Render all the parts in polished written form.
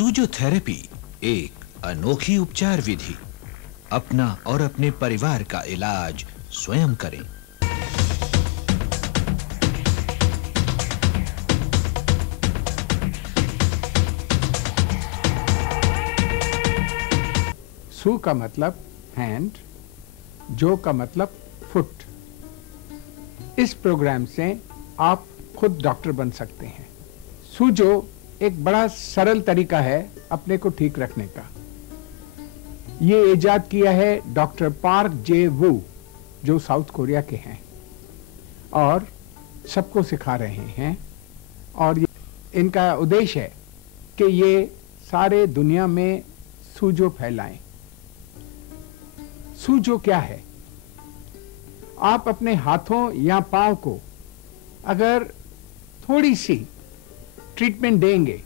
सूजोथेरेपी एक अनोखी उपचार विधि। अपना और अपने परिवार का इलाज स्वयं करें। सू का मतलब हैंड, जो का मतलब फुट। इस प्रोग्राम से आप खुद डॉक्टर बन सकते हैं। सूजो एक बड़ा सरल तरीका है अपने को ठीक रखने का। ये इजाद किया है डॉक्टर पार्क जे वू, जो साउथ कोरिया के हैं और सबको सिखा रहे हैं। और इनका उद्देश्य है कि ये सारे दुनिया में सूजो फैलाएं। सूजो क्या है? आप अपने हाथों या पांव को अगर थोड़ी सी ट्रीटमेंट देंगे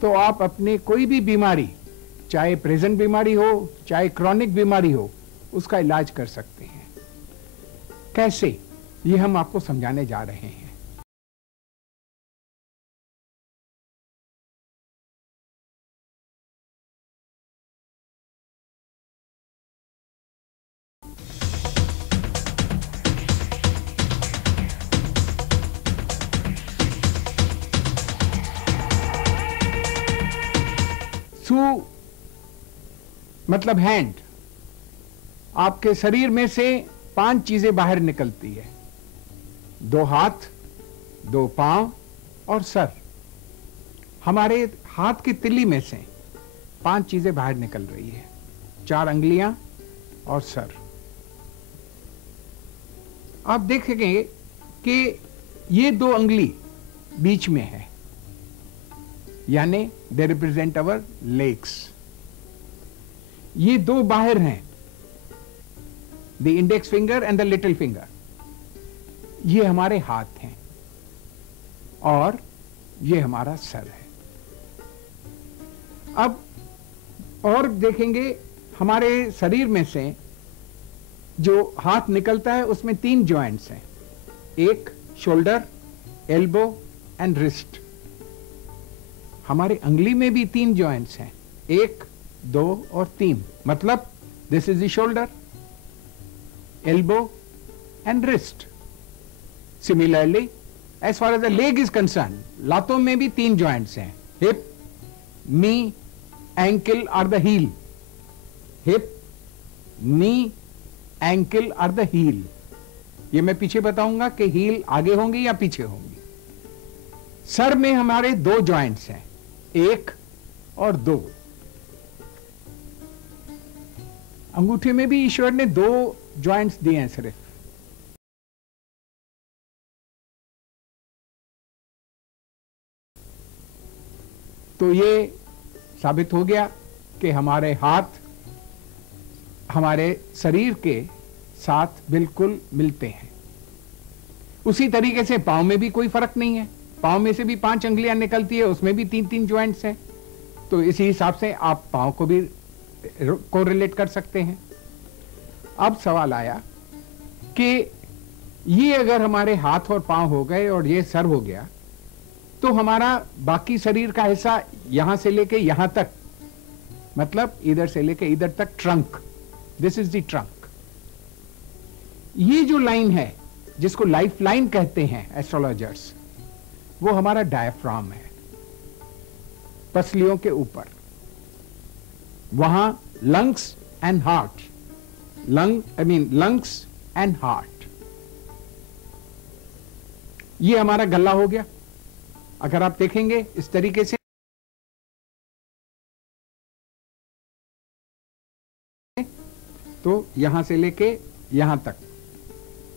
तो आप अपने कोई भी बीमारी, चाहे प्रेजेंट बीमारी हो चाहे क्रॉनिक बीमारी हो, उसका इलाज कर सकते हैं। कैसे, ये हम आपको समझाने जा रहे हैं। सू मतलब हैंड। आपके शरीर में से 5 चीजें बाहर निकलती है। 2 हाथ, 2 पांव और सर। हमारे हाथ की तिल्ली में से 5 चीजें बाहर निकल रही है। 4 अंगुलियां और सर। आप देखेंगे कि ये 2 अंगुली बीच में है, यानी दे रिप्रेजेंट अवर लेग्स। ये 2 बाहर हैं, the index finger and the little finger. ये हमारे हाथ हैं और ये हमारा सर है। अब और देखेंगे, हमारे शरीर में से जो हाथ निकलता है उसमें 3 जॉइंट्स हैं। एक शोल्डर, एल्बो एंड रिस्ट। हमारे अंगुली में भी 3 जॉइंट्स हैं, 1, 2 और 3। मतलब this is the shoulder, elbow and wrist. Similarly as far as the leg is concerned, लातों में भी 3 जॉइंट्स हैं। हिप, नी, एंकल और the heel. Hip, knee, ankle और द हील। ये मैं पीछे बताऊंगा कि हील आगे होंगी या पीछे होंगी। सर में हमारे 2 जॉइंट्स हैं, 1 और 2। अंगूठे में भी ईश्वर ने 2 जॉइंट्स दिए हैं सिर्फ। तो ये साबित हो गया कि हमारे हाथ हमारे शरीर के साथ बिल्कुल मिलते हैं। उसी तरीके से पांव में भी कोई फर्क नहीं है। पांव में से भी 5 अंगुलियां निकलती है, उसमें भी 3-3 जॉइंट्स हैं। तो इसी हिसाब से आप पांव को भी कोरिलेट कर सकते हैं। अब सवाल आया कि ये अगर हमारे हाथ और पांव हो गए और ये सर हो गया, तो हमारा बाकी शरीर का हिस्सा यहां से लेके यहां तक, मतलब इधर से लेके इधर तक, trunk, this is the trunk. ये जो लाइन है जिसको लाइफ लाइन कहते हैं एस्ट्रोलॉजर्स, वो हमारा डायफ्राम है, पसलियों के ऊपर। वहां lungs and heart, lungs and heart. ये हमारा गला हो गया। अगर आप देखेंगे इस तरीके से, तो यहां से लेके यहां तक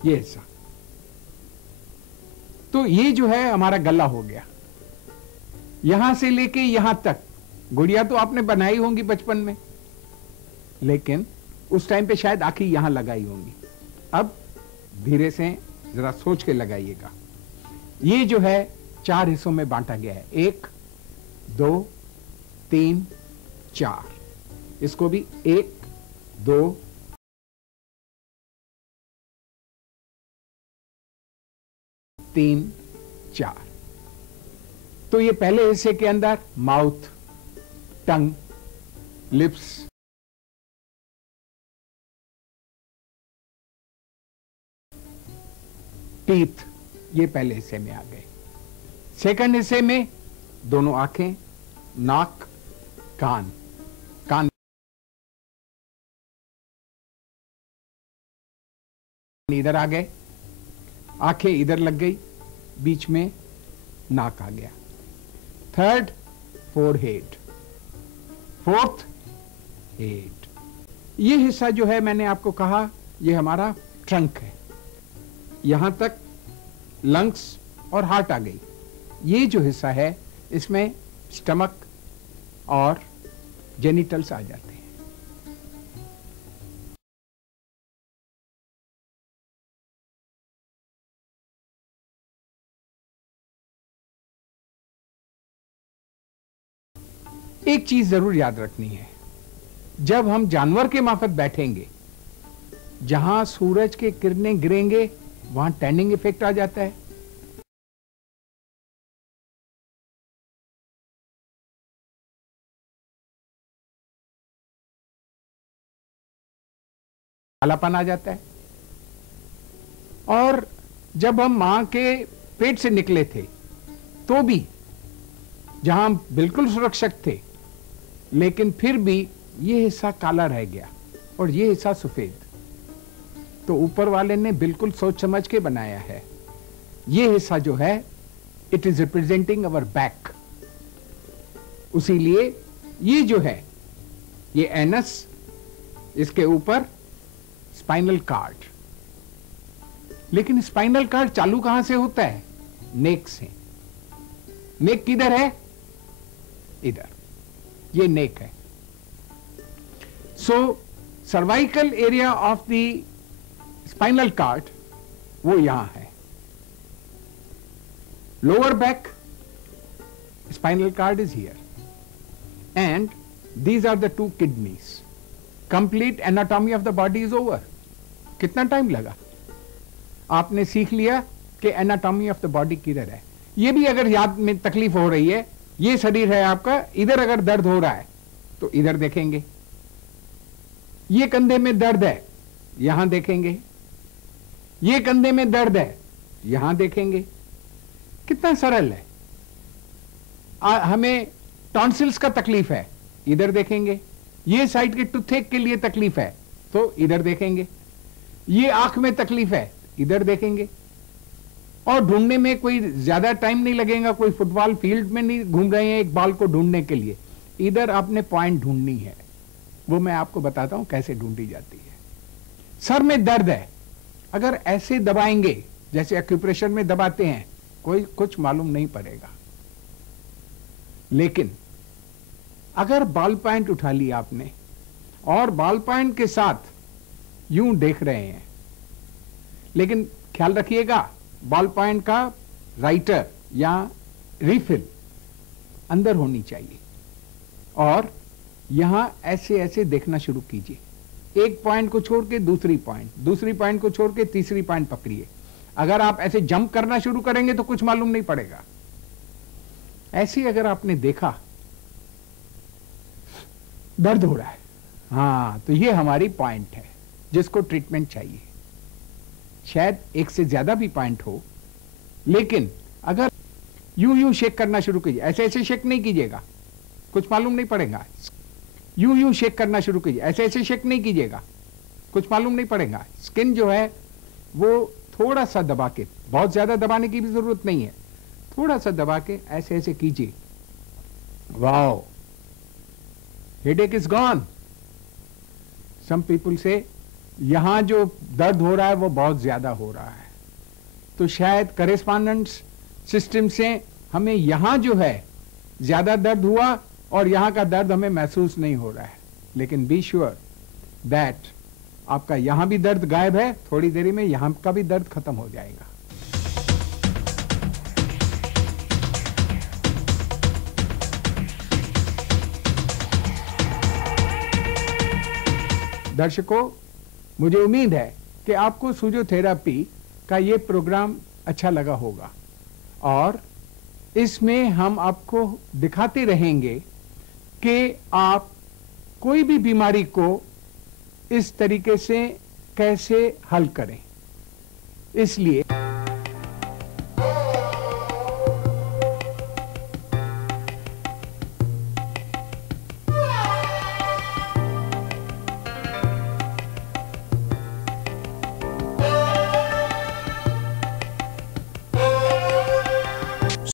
ये हिस्सा, तो ये जो है हमारा गला हो गया। यहां से लेके यहां तक गुड़िया तो आपने बनाई होंगी बचपन में, लेकिन उस टाइम पे शायद आंखें यहां लगाई होंगी। अब धीरे से जरा सोच के लगाइएगा। ये जो है 4 हिस्सों में बांटा गया है, 1, 2, 3, 4। इसको भी 1, 2, 3, 4। तो ये पहले हिस्से के अंदर माउथ, टंग, लिप्स, टीथ, ये पहले हिस्से में आ गए। सेकंड हिस्से में दोनों आंखें, नाक, कान, कान इधर आ गए, आंखें इधर लग गई, बीच में नाक आ गया। Third forehead, fourth head. ये हिस्सा जो है मैंने आपको कहा ये हमारा ट्रंक है, यहां तक लंग्स और हार्ट आ गई। ये जो हिस्सा है इसमें स्टमक और जेनिटल्स आ जाते हैं। एक चीज जरूर याद रखनी है, जब हम जानवर के माफिक बैठेंगे, जहां सूरज के किरणें गिरेंगे वहां टैनिंग इफेक्ट आ जाता है। कालापन आ जाता है। और जब हम मां के पेट से निकले थे तो भी जहां बिल्कुल सुरक्षित थे, लेकिन फिर भी ये हिस्सा काला रह गया और ये हिस्सा सफेद। तो ऊपर वाले ने बिल्कुल सोच समझ के बनाया है। ये हिस्सा जो है it is representing our back. उसीलिए ये जो है ये एनस, इसके ऊपर स्पाइनल कार्ड। लेकिन स्पाइनल कार्ड चालू कहां से होता है? नेक से। नेक किधर है? इधर, ये नेक है। So cervical area of the spinal cord वो यहां है। Lower back, spinal cord is here and these are the two kidneys. Complete anatomy of the body is over. कितना टाइम लगा? आपने सीख लिया कि एनाटॉमी ऑफ द बॉडी किधर है। ये भी अगर याद में तकलीफ हो रही है, ये शरीर है आपका, इधर अगर दर्द हो रहा है तो इधर देखेंगे। ये कंधे में दर्द है, यहां देखेंगे। ये कंधे में दर्द है, यहां देखेंगे। कितना सरल है। हमें टॉन्सिल्स का तकलीफ है, इधर देखेंगे। ये साइड के टूथेक के लिए तकलीफ है तो इधर देखेंगे। ये आंख में तकलीफ है, इधर देखेंगे। और ढूंढने में कोई ज्यादा टाइम नहीं लगेगा। कोई फुटबॉल फील्ड में नहीं घूम रहे हैं एक बॉल को ढूंढने के लिए, इधर आपने पॉइंट ढूंढनी है। वो मैं आपको बताता हूं कैसे ढूंढी जाती है। सर में दर्द है, अगर ऐसे दबाएंगे जैसे एक्यूप्रेशर में दबाते हैं, कोई कुछ मालूम नहीं पड़ेगा। लेकिन अगर बॉल पॉइंट उठा लिया आपने और बॉल पॉइंट के साथ यूं देख रहे हैं, लेकिन ख्याल रखिएगा बॉल पॉइंट का राइटर या रिफिल अंदर होनी चाहिए। और यहां ऐसे ऐसे देखना शुरू कीजिए। एक पॉइंट को छोड़ के दूसरी पॉइंट को छोड़ के तीसरी पॉइंट पकड़िए। अगर आप ऐसे जंप करना शुरू करेंगे तो कुछ मालूम नहीं पड़ेगा। ऐसे अगर आपने देखा दर्द हो रहा है, हाँ, तो ये हमारी पॉइंट है जिसको ट्रीटमेंट चाहिए। शायद एक से ज्यादा भी पॉइंट हो, लेकिन अगर यूं यूं शेक करना शुरू कीजिए, ऐसे ऐसे शेक नहीं कीजिएगा, कुछ मालूम नहीं पड़ेगा। यूं यूं शेक करना शुरू कीजिए, ऐसे ऐसे शेक नहीं कीजिएगा, कुछ मालूम नहीं पड़ेगा। स्किन जो है वो थोड़ा सा दबा के, बहुत ज्यादा दबाने की भी जरूरत नहीं है, थोड़ा सा दबा के ऐसे ऐसे कीजिए। Wow, headache is gone. Some people से यहां जो दर्द हो रहा है वो बहुत ज्यादा हो रहा है, तो शायद करेस्पॉन्डेंस सिस्टम से हमें यहां जो है ज्यादा दर्द हुआ और यहां का दर्द हमें महसूस नहीं हो रहा है। लेकिन बी श्योर दैट आपका यहां भी दर्द गायब है, थोड़ी देरी में यहां का भी दर्द खत्म हो जाएगा। दर्शकों, मुझे उम्मीद है कि आपको फिजियोथेरेपी का ये प्रोग्राम अच्छा लगा होगा और इसमें हम आपको दिखाते रहेंगे कि आप कोई भी बीमारी को इस तरीके से कैसे हल करें। इसलिए